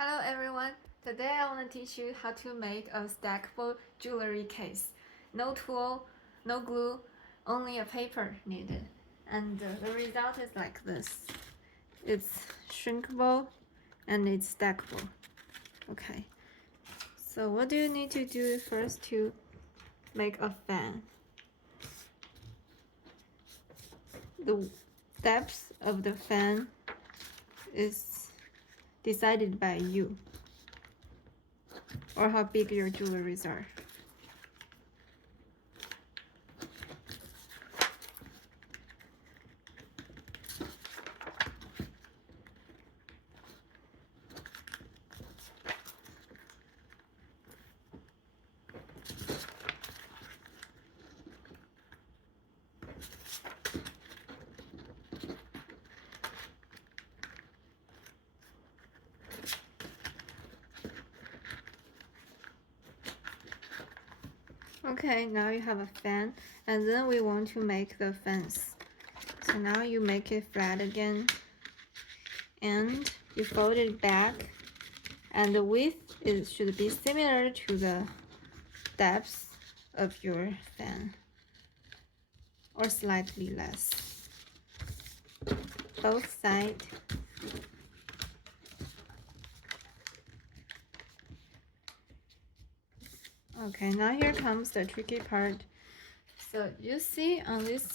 Hello everyone! Today I want to teach you how to make a stackable jewelry case. No tool, no glue, only a paper needed. And the result is like this. It's shrinkable and it's stackable. Okay, so what do you need to do first to make a fan? The depth of the fan is decided by you, or how big your jewelries are. Okay, now you have a fan, and then we want to make the fence. So now you make it flat again, and you fold it back, and the width should be similar to the depth of your fan, or slightly less. Both sides. Okay, now here comes the tricky part. So you see on this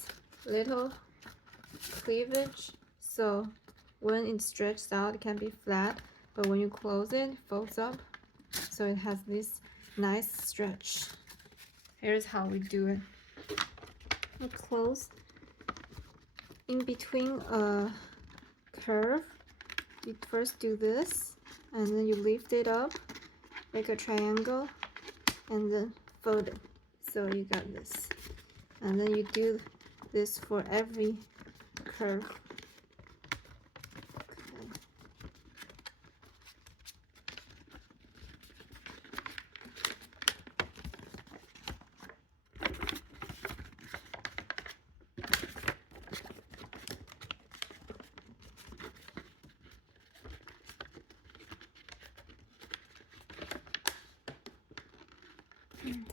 little cleavage, so when it stretches out it can be flat, but when you close it folds up, so it has this nice stretch. Here's how we do it. We close in between a curve. You first do this, and then you lift it up, make a triangle, and then fold it, so you got this. And then you do this for every curve.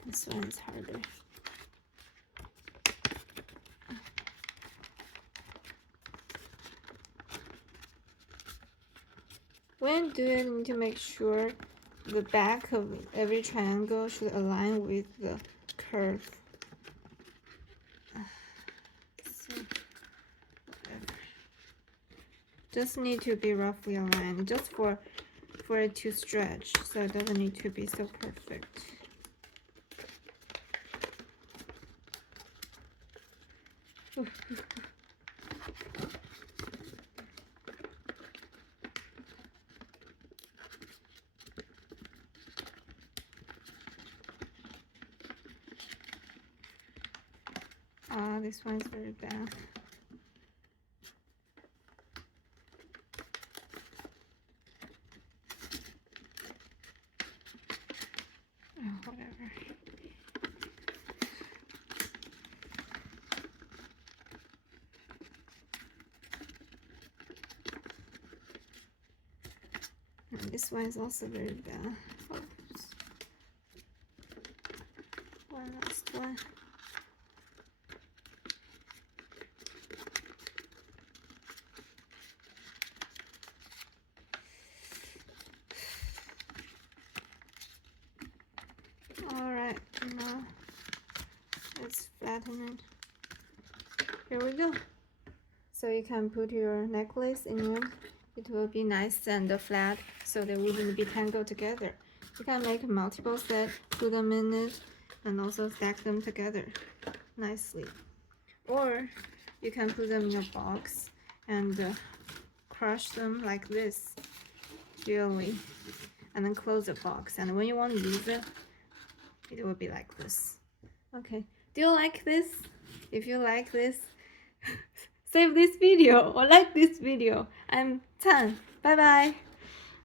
This one is harder. When you do it, you need to make sure the back of every triangle should align with the curve. So, just need to be roughly aligned, just for it to stretch, so it doesn't need to be so perfect. This one's very bad. Oh, whatever. And this one is also very bad. Oops. One last one. Alright, now let's flatten it. Here we go. So you can put your necklace in it. It will be nice and flat, so they wouldn't be tangled together. You can make multiple sets, put them in it, and also stack them together nicely. Or you can put them in a box and crush them like this, really, and then close the box. And when you want to use it, it will be like this. Okay, do you like this? If you like this, save this video or like this video. I'm Tan. Bye bye.